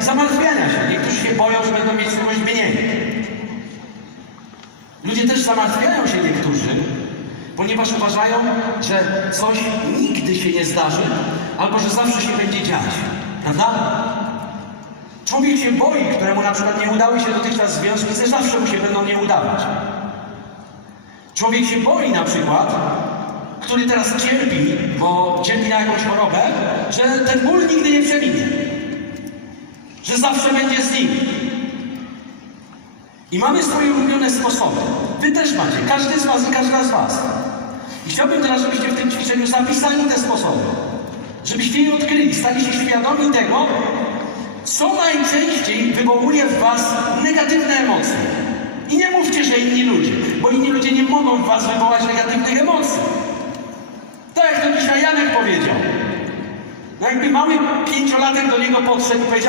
zamartwiania się. Niektórzy się boją, że będą mieć kogoś zmienienia. Ludzie też zamartwiają się niektórzy, ponieważ uważają, że coś nigdy się nie zdarzy, albo że zawsze się będzie dziać. Prawda? Człowiek się boi, któremu na przykład nie udały się dotychczas związki, że zawsze mu się będą nie udawać. Człowiek się boi na przykład, który teraz cierpi, bo cierpi na jakąś chorobę, że ten ból nigdy nie przeminie. Że zawsze będzie z nim. I mamy swoje ulubione sposoby. Wy też macie, każdy z Was i każda z Was. I chciałbym teraz, żebyście w tym ćwiczeniu zapisali te sposoby. Żebyście je odkryli, stali się świadomi tego, co najczęściej wywołuje w Was negatywne emocje. I nie mówcie, że inni ludzie, bo inni ludzie nie mogą w Was wywołać negatywnych emocji. Tak jak to dzisiaj Janek powiedział. No jakby mały pięciolatek do niego podszedł i powiedział,